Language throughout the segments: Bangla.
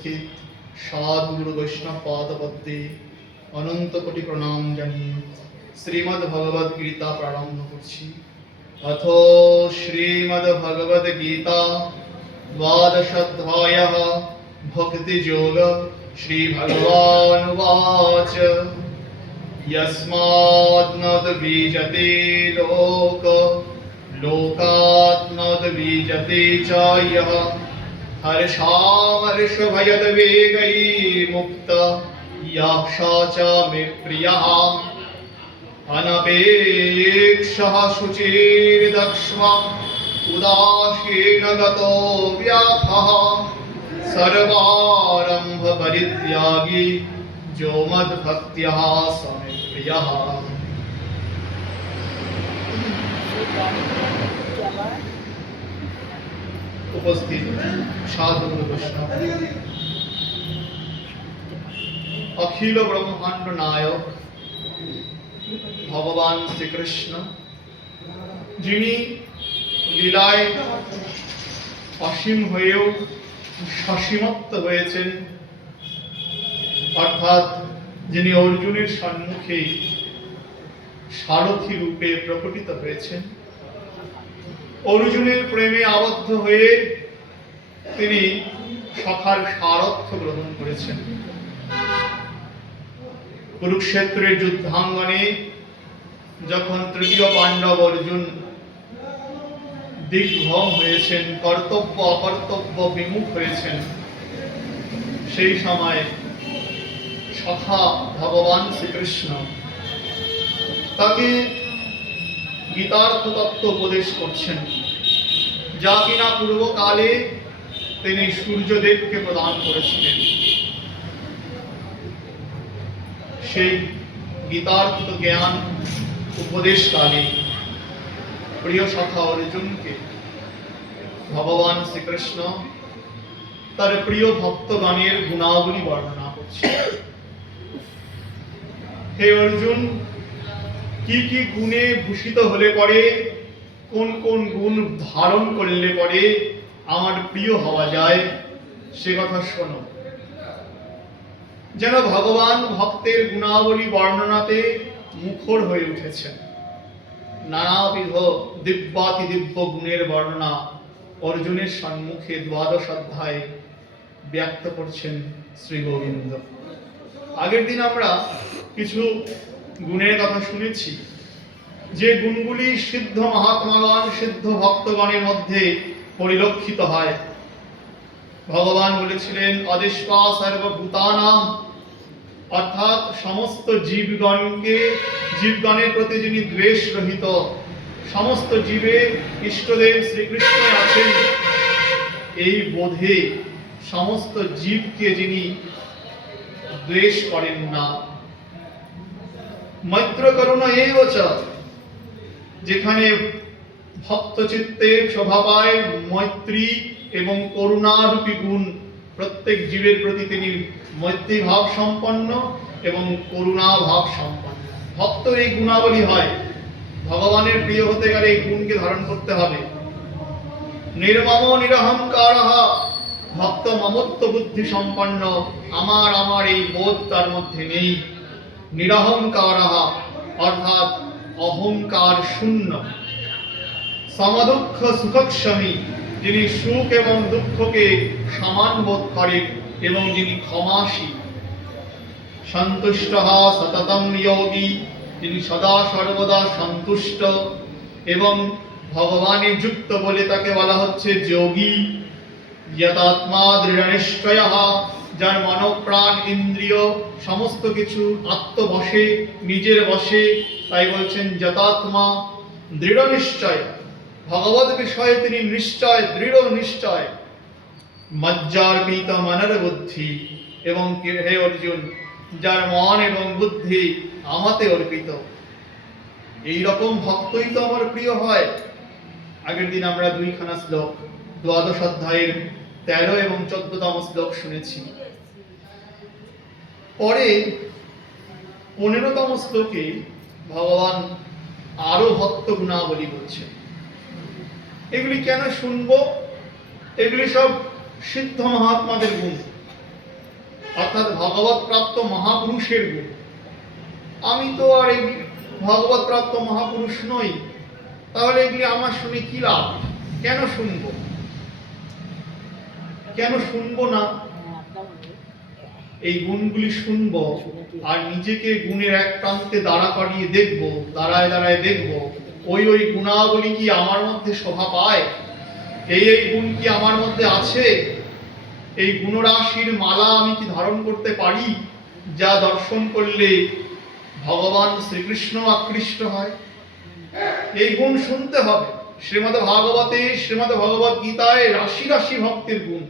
উপস্থিত সাধু গুরু বৈষ্ণব পাদপদ্মে অনন্ত কোটি প্রণাম জানিয়ে শ্রীমদ্ ভগবদ গীতা প্রারম্ভ করছি। অথ শ্রীমদ্ ভগবদ গীতা দ্বাদশোধ্যায়ঃ ভক্তি যোগ। শ্রী ভগবানুবাচ यस्मात् न बीजते लोक लोकात् न बीजते च यः हर्षामर्षभयद्वेगैर्मुक्त यः स च मे प्रियः अनपेक्षः शुचिर्दक्ष्म उदासीनगतो व्याधः सर्वारम्भ परित्यागी जो मद्भक्त्या स मे प्रियः। उपस्थित साधु वैष्णव, अखिल ब्रह्मांड नायक भगवान श्री कृष्ण যিনি লীলায় অসীম হয়েও সসীমত্ব হয়েছেন, অর্থাৎ যিনি অর্জুনের সম্মুখে সারথী রূপে প্রকটিত হয়েছেন, অর্জুনের প্রেমে আবদ্ধ হয়ে তিনি সখার সারথ্য গ্রহণ করেছেন। কুরুক্ষেত্রের যুদ্ধাঙ্গনে যখন তৃতীয় পাণ্ডব অর্জুন দিগ্ভ্রম হয়েছেন, কর্তব্য অকর্তব্য বিমুখ হয়েছেন, সেই সময় সখা ভগবান শ্রীকৃষ্ণ তাকে গীতার্থ তত্ত্ব উপদেশ করছেন, যা কিনা পূর্বকালে তিনি সূর্যদেবকে প্রদান করেছিলেন। সেই গীতার্থ জ্ঞান উপদেশকালে প্রিয় সখা অর্জুনকে ভগবান শ্রীকৃষ্ণ তার প্রিয় ভক্তগণের গুণাবলী বর্ণনা করছে। হে অর্জুন, কি কি গুণে ভূষিত হলে পরে, কোন কোন গুণ ধারণ করলে পরে আমার প্রিয় হওয়া যায়, সে কথা শোনো। যেন ভগবান ভক্তের গুণাবলী বর্ণনাতে মুখর হয়ে উঠেছেন। নানাবিধ দিব্যাতি দিব্য গুণের বর্ণনা অর্জুনের সম্মুখে দ্বাদশ অধ্যায়ে ব্যক্ত করছেন শ্রী গোবিন্দ। আগের দিন আমরা কিছু গুণের কথা শুনেছি, যে গুণগুলি সিদ্ধ মহাত্মাগণ, সিদ্ধ ভক্তগণের মধ্যে পরিলক্ষিত হয়। ভগবান বলেছিলেন অদেষ্পা সর্বভূতানাম, অর্থাৎ সমস্ত জীবগণের প্রতি যিনি দ্বেষ রহিত, সমস্ত জীবে ইষ্টদেব শ্রীকৃষ্ণ আছেন এই বোধে সমস্ত জীবকে যিনি দ্বেষ করেন না। মৈত্র করুণা এইবচ, যেখানে ভক্ত চিত্তে শোভা পায় মৈত্রী এবং করুণারূপী গুণ, প্রত্যেক জীবের প্রতি তিনি মৈত্রী ভাব সম্পন্ন এবং করুণা ভাব সম্পন্ন। ভক্ত এই গুণাবলী হয়। ভগবানের প্রিয় হতে গেলে এই গুণকে ধারণ করতে হবে। নির্মম নিরহংকারঃ, ভক্ত মমত্ব বুদ্ধি সম্পন্ন, আমার আমার এই বোধ তার মধ্যে নেই। নিরহংকারঃ, অর্থাৎ অহংকার শূন্য। সমদুঃখ সুখক্ষমী, যিনি সুখ এবং দুঃখকে সমান বোধ করেন এবং যিনি ক্ষমাশীল। সন্তুষ্টঃ সততং যোগী, যিনি সদা সর্বদা সন্তুষ্ট এবং ভগবানে যুক্ত বলে তাকে বলা হচ্ছে যোগী। যতাত্মা দৃঢ়নিশ্চয়ঃ, যার মনপ্রাণ ইন্দ্রিয় সমস্ত কিছু আত্মবশে, নিজের বশে, তাই বলছেন যতাত্মা দৃঢ় নিশ্চয়। ভগবত বিষয়ে তিনি নিশ্চয়, দৃঢ় নিশ্চয়। মজ্জার্পিত মনের বুদ্ধি, এবং হে অর্জুন, যার মন এবং বুদ্ধি আমাতে অর্পিত। এই রকম ভক্তই তো আমার প্রিয় হয়। আগের দিন আমরা দুইখানা শ্লোক দ্বাদশ অধ্যায়ের 13 এবং 14তম শ্লোক শুনেছি। পরে 15তম শ্লোকে ভগবান আরো ভক্ত গুণাবলী বলছেন। এগুলি কেন শুনবো? এগুলি সব সিদ্ধ মহাত্মাদের গুণ। অর্থাৎ ভগবত প্রাপ্ত মহাপুরুষের গুণ। আমি তো আর এই ভগবত প্রাপ্ত মহাপুরুষ নই, তাহলে এগুলি আমার শুনে কি লাভ? কেন শুনবো? কেন শুনবো না? এই গুণগুলি শুনবো আর নিজেকে গুণের এক প্রান্তে দাঁড়া করিয়ে দেখবো, দাঁড়ায় দাঁড়ায় দেখবো ওই ওই গুণাবলী কি আমার মধ্যে শোভা পায়, এই এই গুণ কি আমার মধ্যে আছে, এই গুণরাশির মালা আমি কি ধারণ করতে পারি, যা দর্শন করলে ভগবান শ্রীকৃষ্ণ আকৃষ্ট হয়। এই গুণ শুনতে হবে। শ্রীমদ্ ভাগবতে, শ্রীমদ্ ভগবত গীতায় রাশি রাশি ভক্তের গুণ।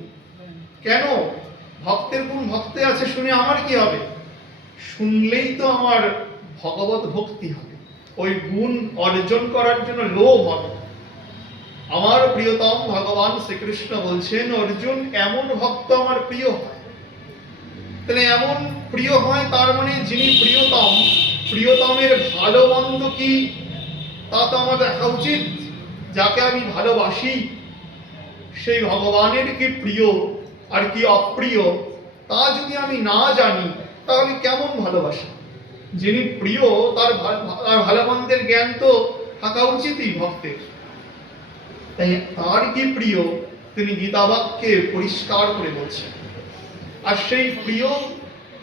কেন? ভক্তের গুণ ভক্তে আছে শুনে আমার কি হবে? শুনলেই তো আমার ভগবত ভক্তি হবে, ওই গুণ অর্জন করার জন্য লোভ হবে। আমার প্রিয়তম ভগবান শ্রীকৃষ্ণ বলছেন, অর্জুন এমন ভক্ত আমার প্রিয় হয়। তাহলে এমন প্রিয় হয় তার মানে যিনি প্রিয়তম, প্রিয়তমের ভালো মন্দ কি তা তো আমার দেখা উচিত। যাকে আমি ভালোবাসি সেই ভগবানের কি প্রিয় আর কি অপ্রিয় তা যদি আমি না জানি, তাহলে কেমন ভালোবাসা? যিনি প্রিয় তার ভালো মন্দের জ্ঞান তো থাকা উচিতই ভক্তের। তাই তার কি প্রিয় তিনি গীতাবাক্যে পরিষ্কার করে বলছেন। আর সেই প্রিয়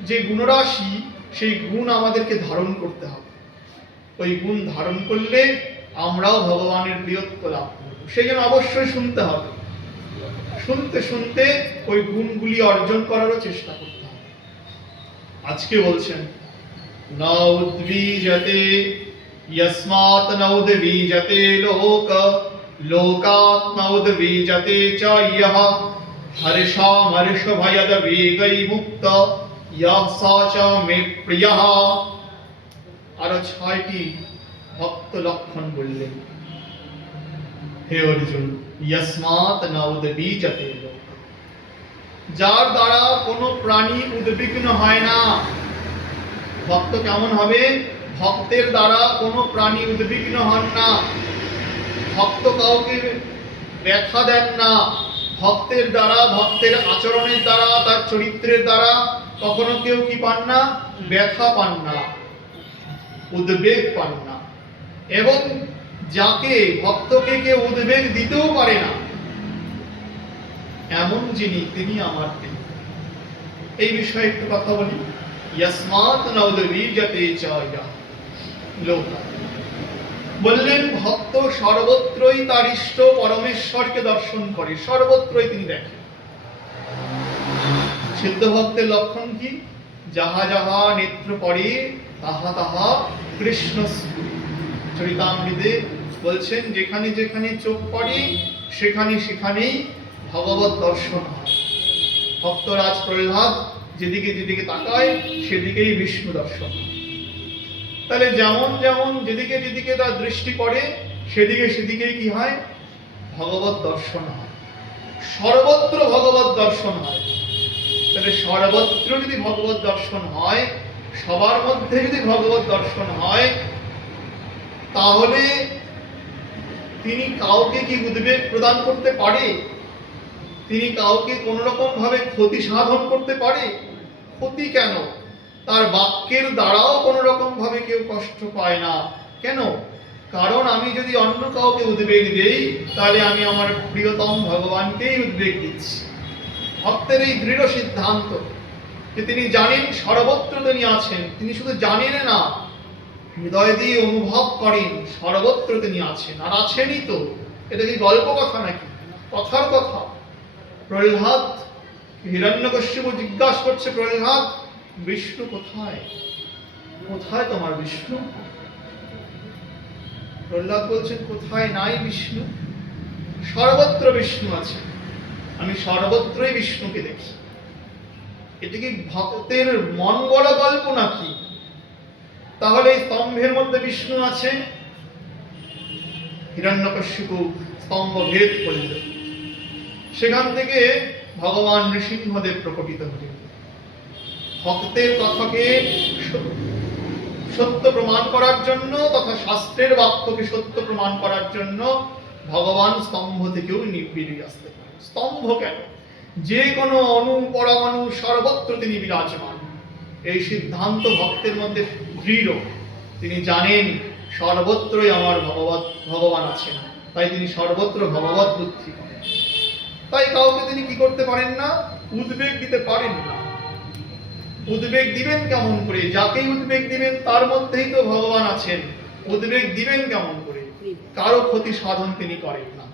যে গুণরাশি, সেই গুণ আমাদেরকে ধারণ করতে হবে। ওই গুণ ধারণ করলে আমরাও ভগবানের প্রিয়ত্ব লাভ করব। সেই জন্য অবশ্যই শুনতে হবে। শুনতে শুনতে ওই গুণগুলি অর্জন করারও চেষ্টা করতে হবে। আজকে বলছেন, না উদ্বীজতে यस्मात् न उद्बीजते लोक लोकात् न उद्बीजते च यः हर्षामर्षभयद्वेगैर्मुक्त यः स च मे प्रियः। আরো 6টি ভক্ত লক্ষণ বললেন। হে অর্জুন, यस्मात् न उद्बीजते लोक, যার দ্বারা কোনো প্রাণী উদ্বিগ্ন হয় না। ভক্ত কেমন হবে? ভক্তের দ্বারা কোনো প্রাণী উদ্বিগ্ন হন না। ভক্ত কাউকে ব্যথা দেন না। ভক্তের দ্বারা, ভক্তের আচরণের দ্বারা, তার চরিত্রের দ্বারা কখনো কেউ কি পান না? ব্যথা পান না, উদ্বেগ পান না। এবং যাকে ভক্তকে কেউ উদ্বেগ দিতেও পারে না, এমন যিনি, তিনি আমার প্রিয়। এই বিষয়ে একটু কথা বলি। यस्मात् न उद्बीजते च यः লোক। বললেন ভক্ত সর্বত্রই তার ইষ্ট পরমেশ্বরকে দর্শন করে, সর্বত্রই তিনি দেখেন। সিদ্ধ ভক্তের লক্ষণ কি? যাহা যাহা নেত্র পড়ে তাহা তাহা কৃষ্ণ স্ফুরে। চরিতামৃতে বলছেন, যেখানে যেখানে চোখ পড়ে সেখানে সেখানেই ভগবত দর্শন হয়। ভক্তরাজ প্রহ্লাদ যেদিকে যেদিকে তাকায় সেদিকেই বিষ্ণু দর্শন। তাহলে যেমন যেমন যেদিকে যেদিকে তার দৃষ্টি পড়ে সেদিকে সেদিকেই কি হয়? ভগবত দর্শন হয়। সর্বত্র ভগবত দর্শন হয়। তাহলে সর্বত্র যদি ভগবত দর্শন হয়, সবার মধ্যে যদি ভগবত দর্শন হয়, তাহলে তিনি কাউকে কি উদ্বেগ প্রদান করতে পারে? তিনি কাউকে কোন রকম ভাবে ক্ষতি সাধন করতে পারে? ক্ষতি কেন? তার বাক্যের দ্বারাও কোন রকম ভাবে কেউ কষ্ট পায় না। কেন? কারণ আমি যদি অন্য কাউকে উদ্বেগ দেই, তাহলে আমি আমার প্রিয়তম ভগবানকেই উদ্বেগ দিচ্ছি। ভক্তের এই দৃঢ় সিদ্ধান্ত যে তিনি জানেন সর্বত্র তিনি আছেন। তিনি শুধু জানেন না, হৃদয় দিয়ে অনুভব করেন সর্বত্র তিনি আছেন। আর আছেনই তো, এটা কি গল্প কথা নাকি? কথার কথা। প্রহ্লাদ, হিরণ্যকশিপু জিজ্ঞাসা করছে, প্রহ্লাদ, বিষ্ণু কোথায়? কোথায় তোমার বিষ্ণু? প্রহ্লাদ বলছেন, কোথায় নাই বিষ্ণু? সর্বত্র বিষ্ণু আছে। আমি সর্বত্রই বিষ্ণুকে দেখি। এটা কি ভক্তের মন গড়া গল্প নাকি? তাহলে এই স্তম্ভের মধ্যে বিষ্ণু আছে। হিরণ্যকশিপু স্তম্ভ ভেদ করল। সেখান থেকে ভগবান নৃসিংহদেব প্রকটিত হলেন। ভক্তের কথাকে সত্য প্রমাণ করার জন্য তথা শাস্ত্রের বাক্যকে সত্য প্রমাণ করার জন্য ভগবান স্তম্ভ থেকেও বেরিয়ে আসতে পারে। স্তম্ভ কেন? যে কোনো অণু পরমাণু সর্বত্র সর্বত্র তিনি বিরাজমান, এই সিদ্ধান্ত ভক্তের মধ্যে দৃঢ়। তিনি জানেন সর্বত্রই আমার ভগবান আছেন, তাই তিনি সর্বত্র ভগবত বুদ্ধি করেন। তাই কাউকে তিনি কি করতে পারেন না? উদ্বেগ দিতে পারেন না। উদ্বেগ দিবেন কেমন করে? যাকেই উদ্বেগ দিবেন তার মধ্যেই তো ভগবান আছেন, উদ্বেগ দিবেন কেমন করে? কারো ক্ষতি সাধন তিনি করেন না।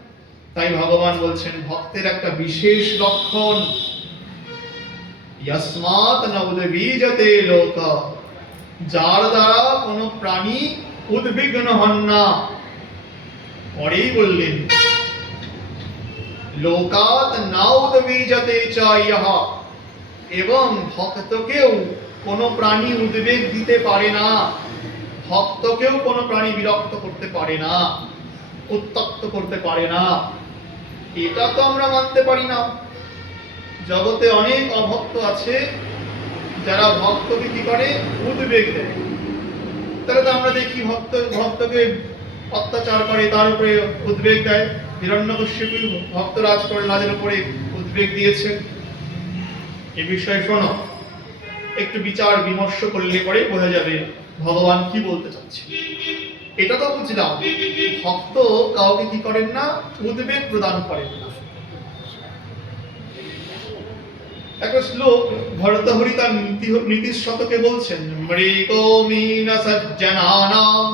তাই ভগবান বলছেন ভক্তের একটা বিশেষ লক্ষণ, যস্মাৎ ন উদ্বিজতে লোক, যার দ্বারা কোনো প্রাণী উদ্বিগ্ন হন না। পরেই বললেন লোকাৎ না উদ্বিজতে চ ইয়ঃ, এবং ভক্তকেও কোনো প্রাণী উদ্বেগ দিতে পারে না, ভক্তকেও কোনো প্রাণী বিরক্ত করতে পারে না, উত্তপ্ত করতে পারে না। এটা তো আমরা মানতে পারি না। জগতে অনেক অভক্ত আছে যারা ভক্তকে কি করে? উদ্বেগ দেয়। তাহলে তো আমরা দেখি ভক্তকে অত্যাচার করে, তার উপরে উদ্বেগ দেয়। হিরণ্যকশিপু ভক্তরাজ প্রহ্লাদের উপরে উদ্বেগ দিয়েছেন। এ বিষয়ে শোনো, একটু বিচার বিমর্শ করলে পরে বোঝা যাবে ভগবান কি বলতে চাচ্ছে। এটা তো বুঝলাম ভক্ত কাউকে কি করেন না? উদ্বেগ প্রদান করেন না। একটা শ্লোক ভরতহরি তার নীতির শতকে বলছেন, মৃগোমিন সজ্জনানাম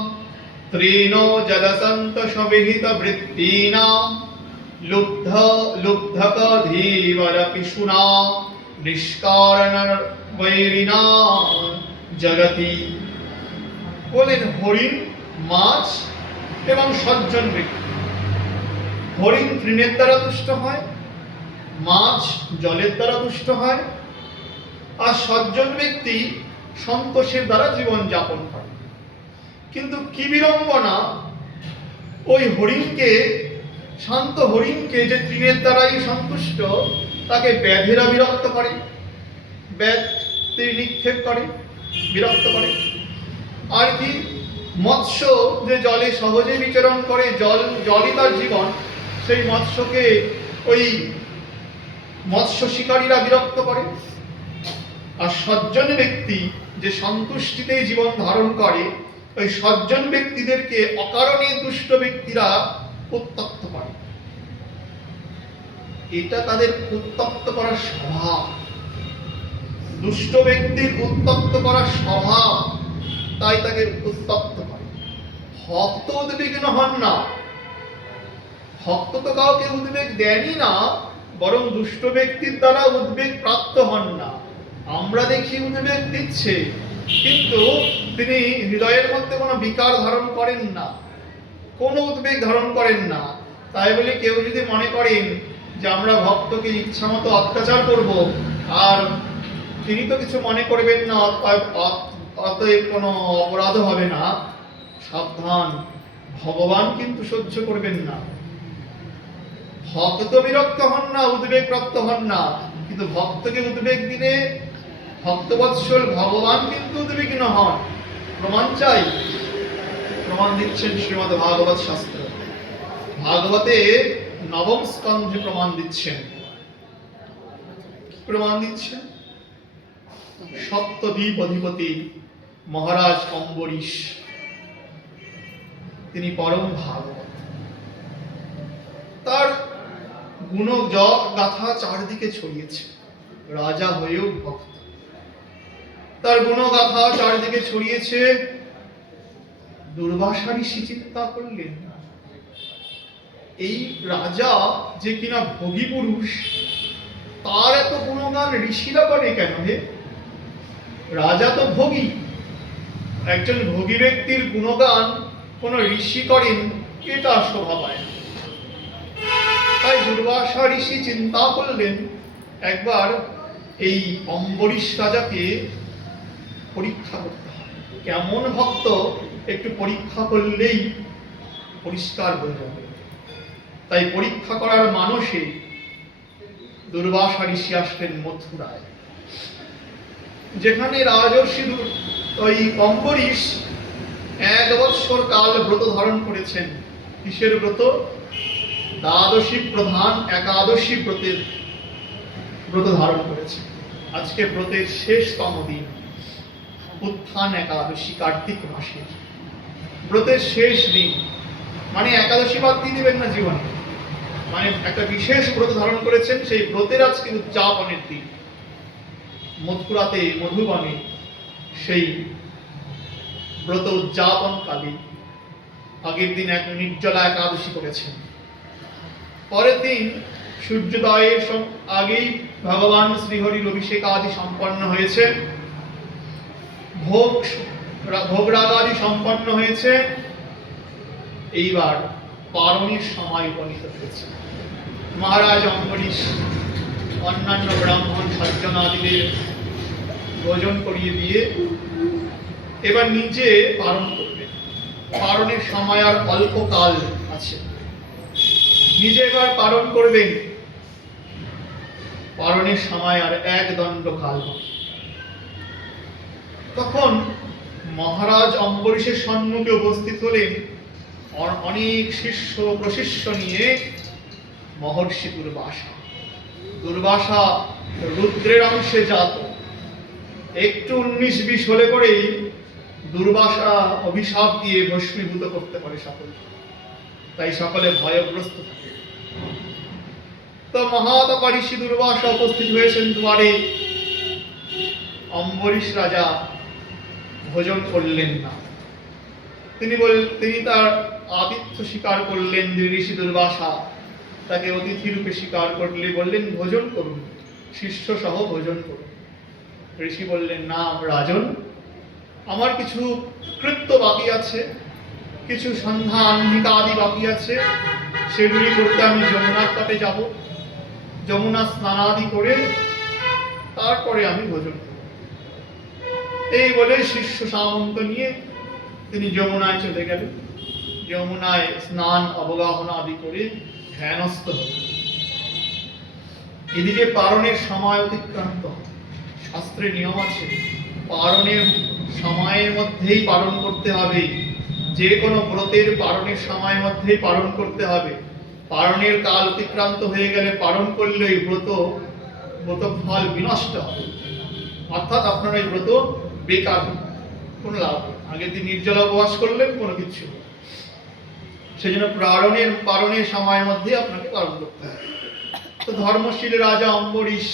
ত্রেনো জলসন্ত সবিহিত বৃত্তিনাম লুব্ধক ধীবর পিশুনা নিষ্কারণ বৈরিনা জগতি। বলেন হরিণ, মাছ এবং সজ্জন ব্যক্তি। হরিণ তৃণের দ্বারা তুষ্ট হয়, মাছ জলের দ্বারা তুষ্ট হয়, আর সজ্জন ব্যক্তি সন্তোষের দ্বারা জীবন যাপন করে। কিন্তু কি বিড়ম্বনা, ওই হরিণকে, শান্ত হরিণকে যে তৃণের দ্বারাই সন্তুষ্ট, তাকে ব্যাধেরা বিরক্ত করে, ব্যাধ নিক্ষেপ করে, বিরক্ত করে। আর কি মৎস্য যে জলে সহজে বিচরণ করে, জলই তার জীবন, সেই মৎস্যকে ওই মৎস্য শিকারীরা বিরক্ত করে। আর সজ্জন ব্যক্তি যে সন্তুষ্টিতেই জীবন ধারণ করে, ওই সজ্জন ব্যক্তিদেরকে অকারণে দুষ্ট ব্যক্তিরা উত্তপ্ত করে। এটা তাদের উত্তপ্ত করার স্বভাব, দুষ্ট ব্যক্তির উত্তপ্ত করার স্বভাব, তাই তাকে উত্তপ্ত করে। ভক্ত উদ্বিগ্ন হন না। ভক্ত তো কাউকে উদ্বেগ দেনই না, বরং দুষ্ট ব্যক্তির দ্বারা উদ্বেগ প্রাপ্ত হন না। আমরা দেখি উদ্বেগ দিচ্ছে, কিন্তু তিনি হৃদয়ের মধ্যে কোনো বিকার ধারণ করেন না, কোনো উদ্বেগ ধারণ করেন না। তাই বলে কেউ যদি মনে করেন যে আমরা ভক্তকে ইচ্ছা মতো অত্যাচার করব, আর তিনি তো কিছু মনে করবেন না, অতএব কোনো অপরাধ হবে না, সাবধান, ভগবান কিন্তু সহ্য করবেন না। ভক্ত বিরক্ত হন না, উদ্বেগ প্রাপ্ত হন না, কিন্তু ভক্তকে উদ্বেগ দিলে ভক্তবৎসল ভগবান কিন্তু উদ্বিগ্ন হন। প্রমাণ চাই? প্রমাণ দিচ্ছেন শ্রীমদ্ ভাগবত শাস্ত্র। ভাগবতে নবম স্কন্ধে প্রমাণ দিচ্ছেন। প্রমাণ দিচ্ছেন সপ্তদ্বীপ অধিপতি মহারাজ অম্বরীশ, তিনি পরম ভাগবত। তার গুণ গাথা চারদিকে ছড়িয়েছে, রাজা হয়েও ভক্ত। তার গুণগাথা চারিদিকে ছড়িয়েছে। দুর্বাসা ঋষি চিন্তা করলেন, এই রাজা যে কিনা ভোগী পুরুষ, তার এত গুণগান ঋষিরা করে কেন? হে, রাজা তো ভোগী, একজন ভোগী ব্যক্তির গুণগান কোন ঋষি করেন, এটা শোভা পায় না। তাই দুর্বাসা ঋষি চিন্তা করলেন, একবার এই অম্বরীশ রাজাকে পরীক্ষা করতে হবে। কেমন ভক্ত একটু পরীক্ষা করলেই পরিষ্কার হয়ে যাবে। তাই পরীক্ষা করার মানসে দুর্বাসা ঋষি আসলেন মথুরায়, যেখানে রাজর্ষি ওই অম্বরীশ 1 বৎসর কাল ব্রত ধারণ করেছেন। কিসের ব্রত? দ্বাদশী প্রধান একাদশী ব্রত ধারণ করেছেন। আজকে ব্রতের শেষতম দিন, উত্থান একাদশী, কার্তিক মাসের ব্রতের শেষ দিন। মানে একাদশী বাদ দিয়ে দেবেন না জীবনে, মানে একটা বিশেষ ব্রত ধারণ করেছেন, সেই ব্রতের আজকে উদযাপনের দিন। মথুরাতে মধুবনে সেই ব্রত উদযাপন কালে আগের দিন এক নির্জলা একাদশী করেছেন। পরের দিন সূর্যোদয়ের আগেই ভগবান শ্রীহরির অভিষেক আদি সম্পন্ন হয়েছে, ভোগরাগ আদি সম্পন্ন হয়েছে। এইবার পারণের সময় উপনীত হয়েছে। মহারাজ অম্বরীশ অন্যান্য ব্রাহ্মণ সজ্জনাদিদের ভোজন করিয়ে দিয়ে এবার নিজে পারণ করবে। পারণের সময় আর অল্প কাল আছে, নিজে এবার পারণ করবেন। পারণের সময় আর এক দণ্ড কাল। তখন মহারাজ অম্বরীশের সম্মুখে উপস্থিত হলেন অনেক শিষ্য প্রশিষ্য নিয়ে মহর্ষি দুর্বাসা। দুর্বাসা রুদ্রের অংশে জাত, একটু 19-20 হলে পরেই দুর্বাসা অভিশাপ দিয়ে ভস্মীভূত করতে পারে সকলকে, তাই সকলে ভয়গ্রস্ত থাকে। তো মহাতপা ঋষি দুর্বাসা উপস্থিত হয়েছেন দুয়ারে। অম্বরীশ রাজা ভোজন করলেন না। তিনি তার আতিথ্য স্বীকার করলেন। ঋষি দুর্বাসা তাকে অতিথি রূপে স্বীকার করলে বললেন, ভোজন করুন, শিষ্য সহ ভোজন করুন। ঋষি বললেন, না রাজন, আমার কিছু কৃত্য বাকি আছে, কিছু সন্ধ্যা আহ্নিকা আদি বাকি আছে, সেগুলি করতে আমি যমুনার তটে যাব। যমুনা স্নানাদি করে তারপরে আমি ভোজন করব। এই বলে শিষ্য সামন্ত নিয়ে তিনি যমুনায় চলে গেলেন। যমুনায় স্নান অবগাহন আদি করে ধ্যানস্থ হলেন। এদিকে পারণের সময় অতিক্রান্ত। শাস্ত্রে নিয়ম আছে, পারণের সময়ের মধ্যেই পালন করতে হবে। যে কোনো ব্রতের পারণের সময়ের মধ্যেই পালন করতে হবে। পারণের কাল অতিক্রান্ত হয়ে গেলে পালন করলে এই ব্রত ফল বিনষ্ট হবে, অর্থাৎ আপনার এই ব্রত বেকার, কোনো লাভ নেই। আগের দিন নির্জলা উপবাস করলেন, কোনো কিছু। সেই জন্য পারণের সময়ের মধ্যে আপনাকে পালন করতে হবে। তো ধর্মশীল রাজা অম্বরীশ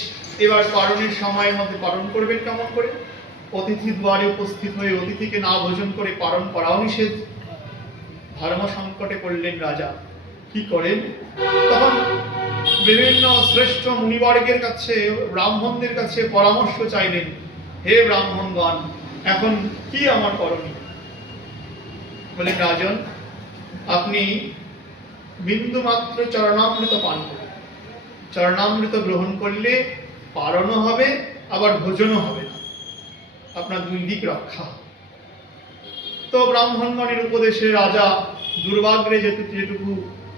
এবার পারণের সময়ের মধ্যে পালন করবেন কেমন করে? অতিথি দ্বারে উপস্থিত হয়ে অতিথিকে না ভোজন করে পালন করাও নিষেধ। ধর্ম সংকটে পড়লেন রাজা। কি করেন? তখন বিভিন্ন শ্রেষ্ঠ মুনিবর্গের কাছে, ব্রাহ্মণদের কাছে পরামর্শ চাইলেন। হে ব্রাহ্মণগণ, এখন কি আমার করণীয়? বলেন, রাজন, আপনি বিন্দু মাত্র চরণামৃত পান করুন। চরণামৃত গ্রহণ করলে পারণও হবে, আবার ভোজনও হবে না, আপনার দুই দিক রক্ষা। তো ব্রাহ্মণগণের উপদেশে রাজা দুর্বাগ্রে যেটুকু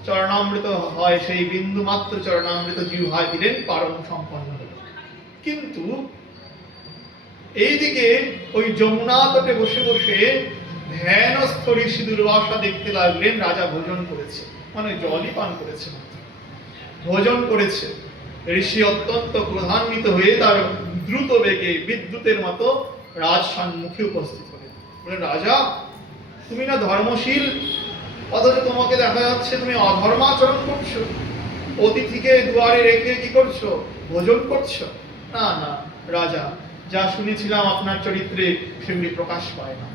চরণামৃত হয়, সেই বিন্দু মাত্র চরণামৃত জিহ্বায় দিলেন, পারণ সম্পন্ন হল। কিন্তু এইদিকে ওই যমুনা তটে বসে বসে ধ্যানস্থ ঋষি দুর্বাসা দেখতে লাগলেন রাজা ভোজন করেছে, মানে জলই পান করেছে, ভোজন করেছে। ঋষি অত্যন্ত ক্রোধান্বিত হয়ে তার দ্রুত বেগে বিদ্যুতের মতো রাজ সম্মুখে উপস্থিত হলেন। বলেন, রাজা, তুমি না ধর্মশীল, অথচ তোমাকে দেখা যাচ্ছে তুমি অধর্মাচরণ করছো। অতিথিকে দুয়ারে রেখে কি করছো? ভোজন করছো। না না রাজা, যা শুনেছিলাম আপনার চরিত্রে সেগুলি প্রকাশ পায় না।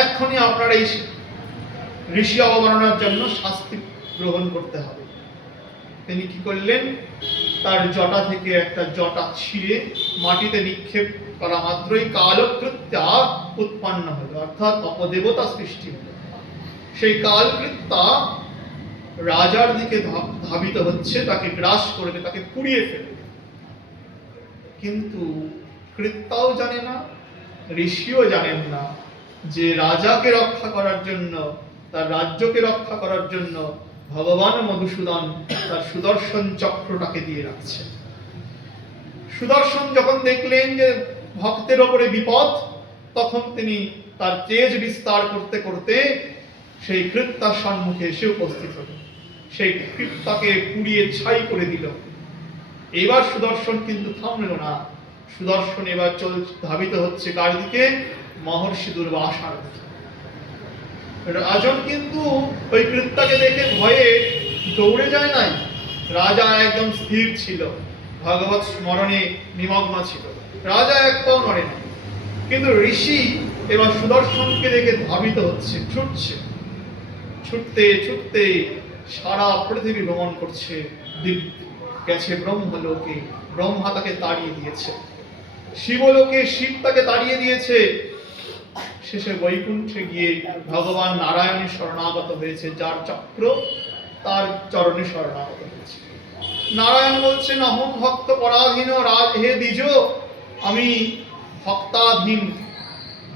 এক্ষুনি আপনার এই ঋষি অবমাননার জন্য শাস্তি গ্রহণ করতে হবে। তিনি কি করলেন? তার জটা থেকে একটা জটা ছিঁড়ে মাটিতে নিক্ষেপ করা মাত্রই কালকৃত্যা উৎপন্ন হলো, অর্থাৎ অপদেবতা সৃষ্টি হলো। সেই কালকৃত্যা রাজার দিকে ধাবিত হচ্ছে, তাকে গ্রাস করবে, তাকে পুড়িয়ে ফেলবে। কিন্তু কৃত্যাও জানে না, ঋষিও জানেন না যে রাজাকে রক্ষা করার জন্য, তার রাজ্যকে রক্ষা করার জন্য ভগবান মধুসূদন তার সুদর্শন চক্রটাকে দিয়ে রাখছে। সুদর্শন যখন দেখলেন যে ভক্তের ওপরে বিপদ, তখন তিনি তার তেজ বিস্তার করতে করতে সেই কৃত্যার সম্মুখে এসে উপস্থিত হলেন। সেই কৃত্যাকে পুড়িয়ে ছাই করে দিল। এবার সুদর্শন কিন্তু থামলো না। সুদর্শন এবার ধাবিত হচ্ছে কার দিকে? মহর্ষি দুর্বাসার দিকে। রাজন কিন্তু ওই কৃত্যাকে দেখে ভয়ে দৌড়ে যায় নাই। রাজা একদম স্থির ছিল, ভগবত স্মরণে নিমগ্ন ছিল। রাজা এক পাও নড়ে না। কিন্তু ঋষি এবার সুদর্শনকে দেখে ধাবিত হচ্ছে, ছুটছে। ছুটতে ছুটতে সারা পৃথিবী ভ্রমণ করছে। গেছে ব্রহ্মলোকে, ব্রহ্মা তাকে তাড়িয়ে দিয়েছে। শিবলোকে শিব তাকে তাড়িয়ে দিয়েছে। শেষে বৈকুণ্ঠে গিয়ে ভগবান নারায়ণের শরণাগত হয়েছে, যার চক্র তার চরণে শরণাগত হয়েছে। নারায়ণ বলছেন, অহম ভক্ত পরাধীন হে দ্বিজ, আমি ভক্তাধীন,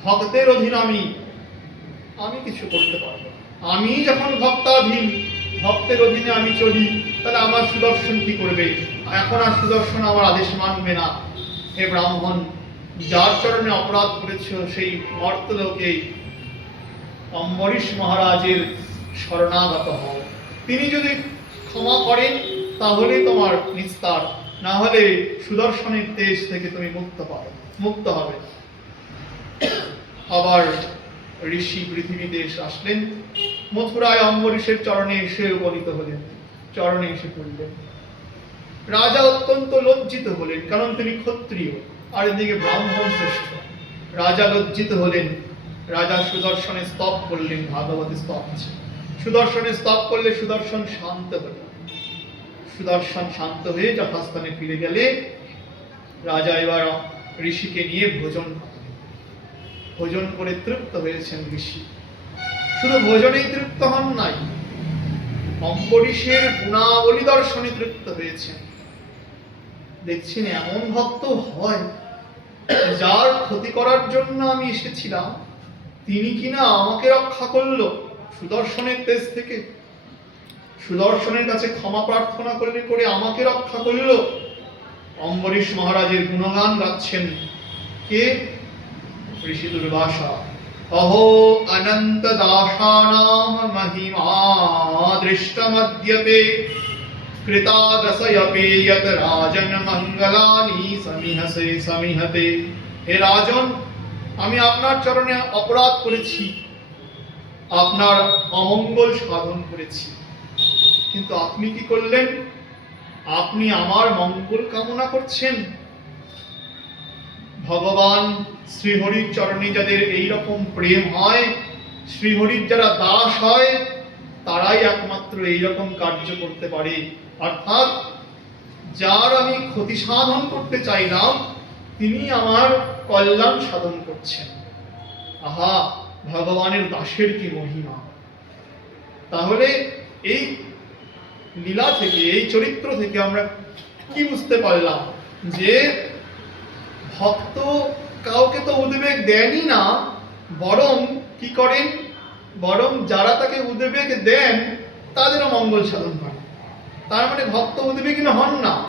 ভক্তের অধীন আমি কিছু করতে পারবো। আমি যখন ভক্তাধীন, ভক্তের অধীনে আমি চলি, তাহলে আমার সুদর্শন কি করবে? এখন আর সুদর্শন আমার আদেশ মানবে না। হে ব্রাহ্মণ, যার চরণে অপরাধ করেছ সেই মর্তলোকে অম্বরীশ মহারাজের শরণাগত হও। তিনি যদি ক্ষমা করেন তাহলে তোমার নিস্তার, না হলে সুদর্শনের তেজ থেকে তুমি মুক্ত হবে। আবার ঋষি পৃথিবীতে আসলেন, মথুরায় অম্বরীশের চরণে এসে উপনীত হলেন, চরণে এসে পড়লেন। রাজা অত্যন্ত লজ্জিত হলেন, কারণ তিনি ক্ষত্রিয় আর এদিকে ব্রাহ্মণ শ্রেষ্ঠ। রাজা লজ্জিত হলেন। রাজা সুদর্শনের স্তব করলেন, ভাগবতী স্তব আছে। সুদর্শনের স্তব করলে সুদর্শন শান্ত হল। সুদর্শন শান্ত হয়ে যথাস্থানে ফিরে গেলে রাজা এবার ঋষিকে নিয়ে ভোজন করে তৃপ্ত হয়েছেন ঋষি। শুধু ভোজনেই তৃপ্ত হন নাই, অম্বরীশের গুণাবলী দর্শনে তৃপ্ত হয়েছেন। দেখছেন এমন ভক্ত হয়, যার ক্ষতি করার জন্য আমি এসেছিলাম, তিনি কিনা আমাকে রক্ষা করলো সুদর্শনের তেজ থেকে। সুদর্শনের কাছে ক্ষমা প্রার্থনা করে আমাকে রক্ষা করলো। অম্বরীশ মহারাজের গুণগান গাচ্ছেন কে? ঋষি দুর্বাসা। অহো অনন্ত দাসানাম মহিমা দৃষ্টমদ্যতে কৃতাদসয়পি যত রাজন মঙ্গলানি সমিহতে। হে রাজন, আমি আপনার চরণে অপরাধ করেছি, আপনার অমঙ্গল সাধন করেছি, কিন্তু আপনি কি করলেন? আপনি আমার মঙ্গল কামনা করছেন। ভগবান শ্রীহরির চরণে যাদের এইরকম প্রেম হয়, শ্রীহরির যারা দাস হয়, তারাই একমাত্র এইরকম কার্য করতে পারে। অর্থাৎ যার আমি ক্ষতি সাধন করতে চাইলাম, তিনি আমার কল্যাণ সাধন করছেন। আহা, ভগবানের দাসের কি মহিমা! তাহলে এই লীলা থেকে, এই চরিত্র থেকে আমরা কি বুঝতে পারলাম? যে ভক্ত কাউকে তো উদ্বেগ দেনই না, বরং কি করেন? বরং যারা তাকে উদ্বেগ দেন তাদেরও মঙ্গল সাধন করেন। তার মানে ভক্ত উদ্বিগ্ন হন না।